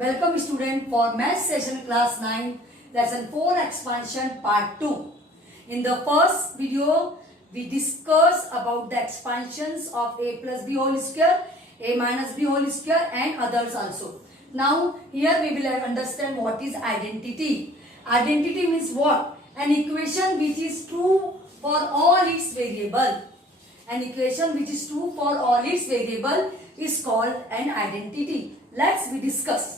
Welcome student for math session class 9 lesson 4 expansion part 2. In the first video we discussed about the expansions of a plus b whole square, a minus b whole square and others also. Now here we will understand what is identity. Identity means what? An equation which is true for all its variable. An equation which is true for all its variable is called an identity. Let's we discuss.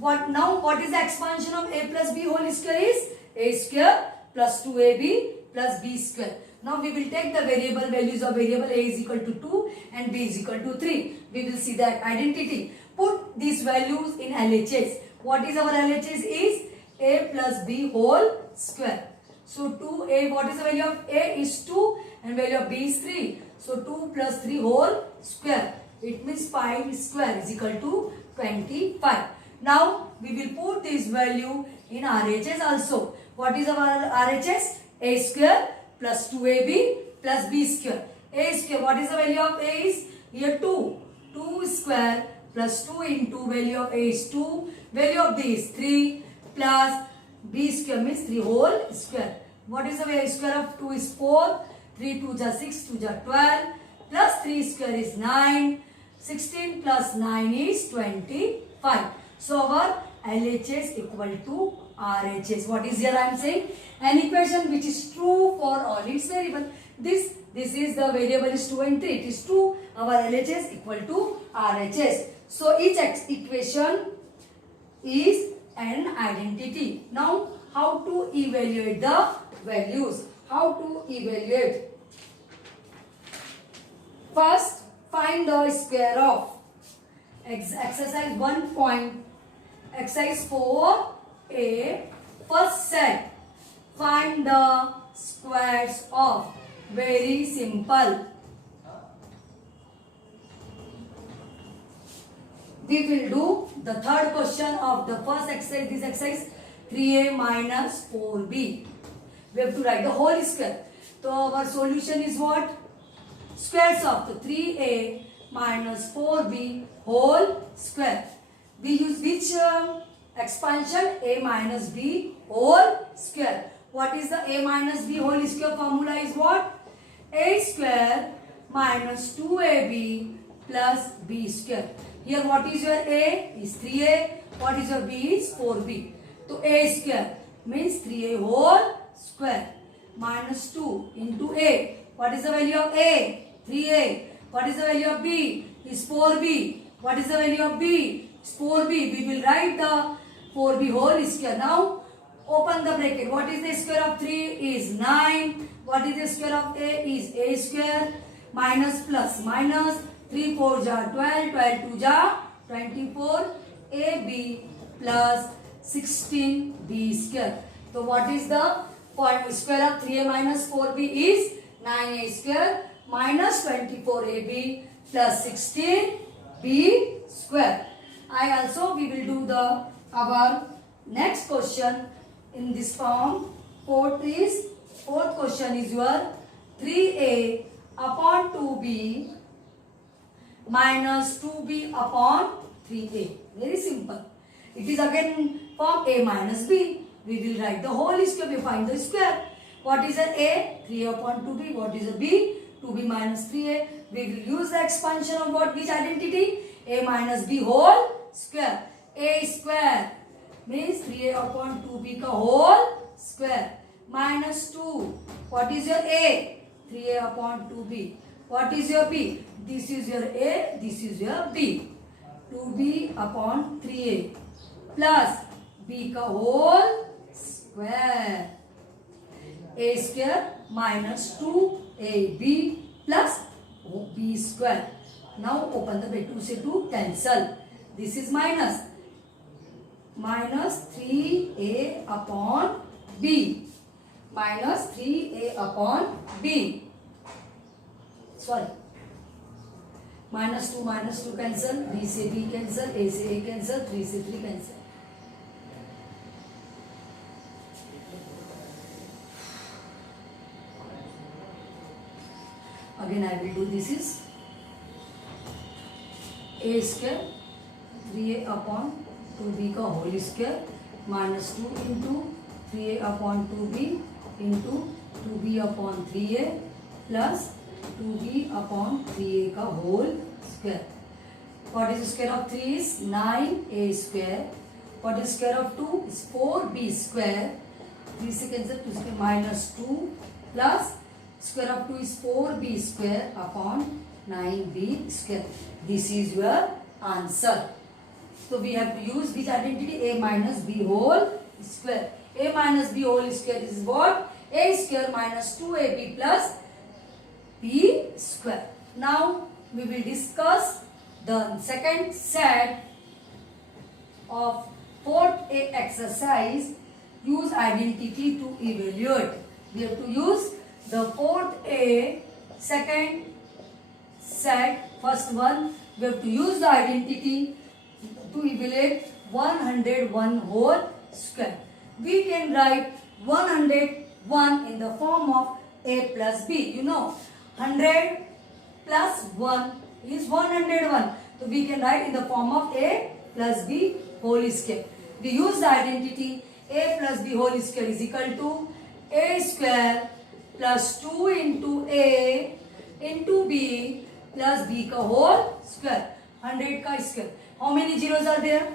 What is the expansion of a plus b whole square is a square plus 2ab plus b square. Now we will take the variable values of variable a is equal to 2 and b is equal to 3. We will see that identity. Put these values in LHS. What is our LHS is a plus b whole square. So 2a, what is the value of a is 2 and value of b is 3. So 2 plus 3 whole square. It means 5 square is equal to 25. Now we will put this value in RHS also. What is our RHS? A square plus 2ab plus b square. A square, what is the value of a is? Here 2. 2 square plus 2 into value of a is 2. Value of b is 3 plus b square means 3 whole square. What is the value square of 2 is 4. 3 2 ja 6, 2 ja 12 plus 3 square is 9. 16 plus 9 is 25. So our LHS equal to RHS. What is here I am saying? An equation which is true for all its variable. This is the variable is 2 and 3. It is true. Our LHS equal to RHS. So each equation is an identity. Now how to evaluate the values? How to evaluate? First, find the square of exercise 1. Exercise 4a. First set. Find the squares of. Very simple. We will do the third question of the first exercise. This exercise 3a minus 4b. We have to write the whole square. So our solution is what? Squares of the 3a minus 4b whole square. We use which expansion? A minus b whole square. What is the a minus b whole square formula is what? A square minus 2ab plus b square. Here what is your a? Is 3a. What is your b? Is 4b. So a square means 3a whole square minus 2 into a. What is the value of a? 3a. What is the value of b? Is 4b. What is the value of b? Is 4b. We will write the 4b whole square. Now open the bracket. What is the square of 3? Is 9. What is the square of a? Is a square minus plus minus 3 4 ja 12, 12 2 ja 24, ab plus 16b square. So what is the square of 3a minus 4b is 9a square minus 24ab plus 16b square. We will do our next question in this form. Fourth question is your 3a upon 2b minus 2b upon 3a. Very simple. It is again form a minus b. We will write the whole square. We find the square. What is a? 3a upon 2b. What is a b? 2b minus 3a. We will use the expansion of what? Which identity? A minus b whole square. A square means 3a upon 2b ka whole square minus 2. What is your a? 3a upon 2b. What is your b? This is your a. This is your b. 2b upon 3a plus b ka whole square. A square minus 2ab plus b square. Now open the bracket. 2 से 2 cancel. This is minus 3a upon b. Minus 3a upon b. Sorry. minus 2 cancel. b से b cancel. a से a cancel. 3 से 3 cancel. Again I will do this is a square 3a upon 2b का whole square minus 2 into 3a upon 2b into 2b upon 3a plus 2b upon 3a का whole square. What is the square of 3 is 9a square. What is square of 2 is 4b square. 3 से cancel 2 से minus 2 plus square of 2 is 4b square upon 9b square. This is your answer. So we have to use which identity? A minus b whole square. A minus b whole square is what? A square minus 2ab plus b square. Now we will discuss the second set of fourth A exercise. Use identity to evaluate. We have to use the fourth A second set. First one, we have to use the identity to evaluate 101 whole square. We can write 101 in the form of A plus B. You know 100 plus 1 is 101. So we can write in the form of A plus B whole square. We use the identity A plus B whole square is equal to A square plus 2 into A into B plus B का whole square. 100 का square. How many zeros are there?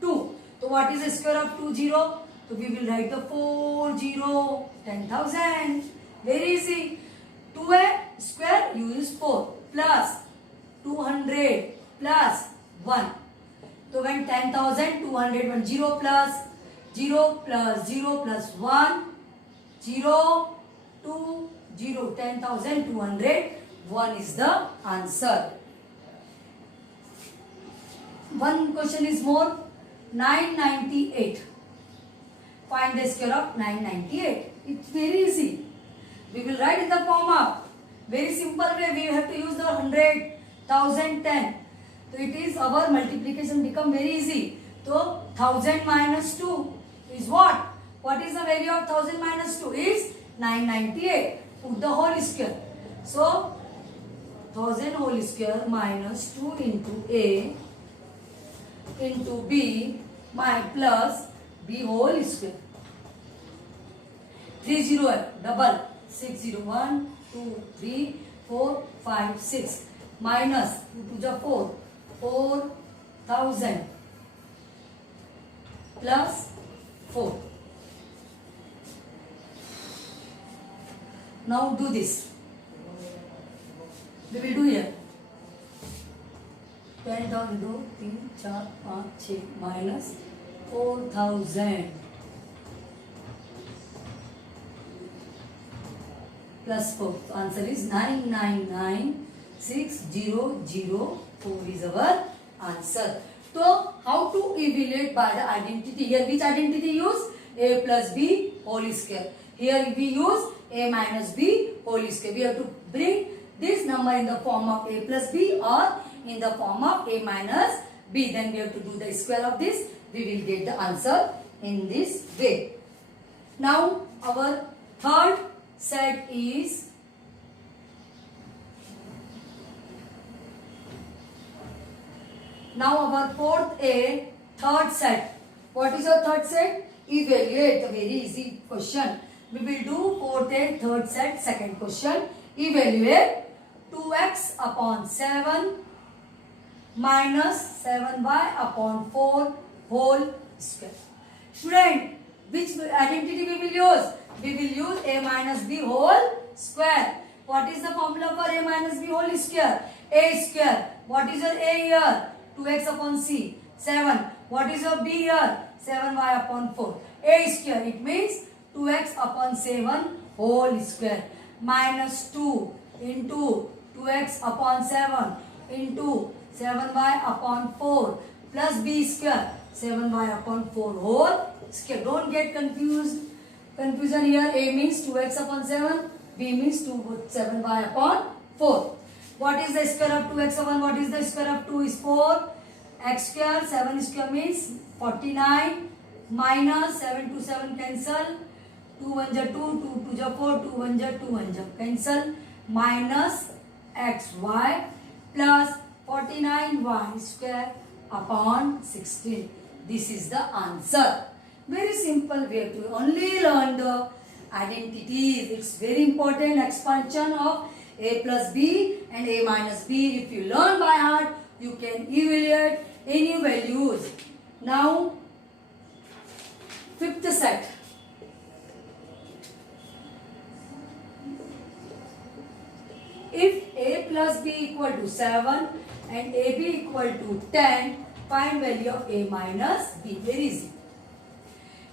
2. So what is the square of 2 0? So we will write the 4 0 10,000. Very easy. 2A square use 4 plus 200 plus 1. So when 10,000 201 0 plus 0 plus 0 plus 1 0 2 0 10,200 1 is the answer. One question is more. 998. Find the square of 998. It's very easy. We will write in the form of very simple way. We have to use the 100, 1000, 10. So it is our multiplication become very easy. So 1000 minus 2 is what? What is the value of 1000 minus 2? Is 998. Put the whole square. So 1000 whole square minus 2 into A into B my plus B whole square. 3 0 है double 6 0 1 2 3 4 5 6 minus 2 to the 4 4000 plus 4. Now do this. We will do here 10,000 2 3 4 5 6 minus 4000 plus 4. So answer is 999,600,4 is our answer. So how to evaluate by the identity? Here which identity use? A plus B whole square. Here we use A minus B whole square. We have to bring this number in the form of A plus B or in the form of A minus B. Then we have to do the square of this. We will get the answer in this way. Now our third set is now our fourth A third set. What is your third set? Evaluate. A very easy question. We will do fourth A third set second question. Evaluate 2x upon 7 minus 7y upon 4 whole square. Student, which identity we will use? We will use A minus B whole square. What is the formula for A minus B whole square? A square. What is your A here? 2x upon C. 7. What is your B here? 7y upon 4. A square. It means 2x upon 7 whole square. Minus 2 into 2x upon 7 into 7y upon 4 plus B square. 7y upon 4 whole square. Don't get confused. Confusion here. A means 2x upon 7. B means 7y upon 4. What is the square of 2x upon what is the square of 2 is 4. X square 7 square means 49 minus 7 to 7 cancel. 2 1 ja 2, 2 2 ja 4, 2 1 ja 2 1 ja cancel minus xy plus 49y square upon 16. This is the answer. Very simple. We have to only learn the identities. It's very important. Expansion of a plus b and a minus b. If you learn by heart, you can evaluate any values. Now, fifth set. If a plus b equal to 7 and ab equal to 10, find value of a minus b. Very easy.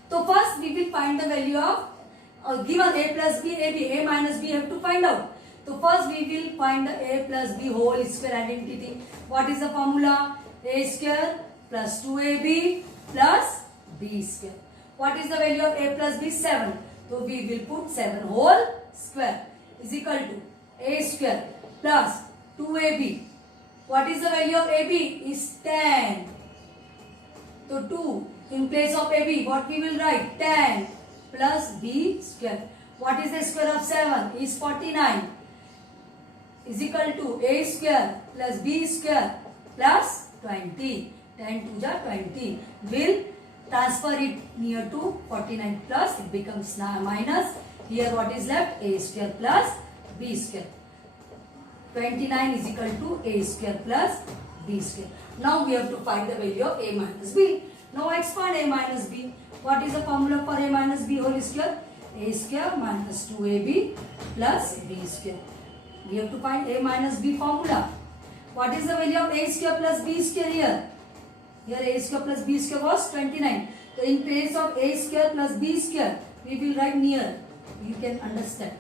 So first we will find the value of given a plus b, a minus b have to find out. So first we will find the a plus b whole square identity. What is the formula? A square plus 2ab plus b square. What is the value of a plus b? 7. So we will put 7 whole square is equal to a square plus 2ab. What is the value of ab? Is 10. So 2 in place of ab, what we will write? 10 plus b square. What is the square of 7? Is 49. Is equal to a square plus b square plus 20. 10 to the 20. Will transfer it near to 49 plus. It becomes minus. Here what is left? A square plus b square. 29 is equal to a square plus b square. Now we have to find the value of a minus b. Now expand a minus b. What is the formula for a minus b whole square? A square minus 2ab plus b square. We have to find a minus b formula. What is the value of a square plus b square here? Here a square plus b square was 29. So in place of a square plus b square, we will write near. You can understand.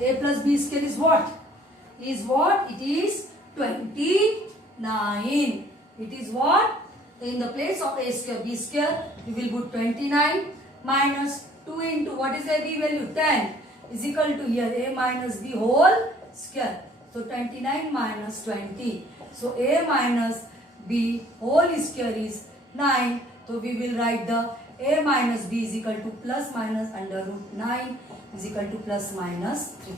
A plus b square is what? Is what? It is 29. It is what? In the place of a square b square, we will put 29 minus 2 into what is the b value? 10 is equal to here a minus b whole square. So 29 minus 20. So a minus b whole square is 9. So we will write the a minus b is equal to plus minus under root 9 is equal to plus minus 3.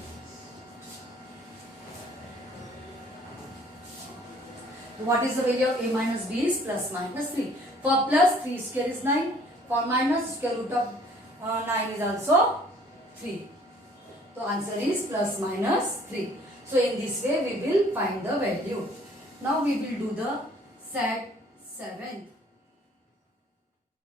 What is the value of a minus b is plus minus 3. For plus 3 square is 9. For minus square root of 9 is also 3. So answer is plus minus 3. So in this way we will find the value. Now we will do the set 7.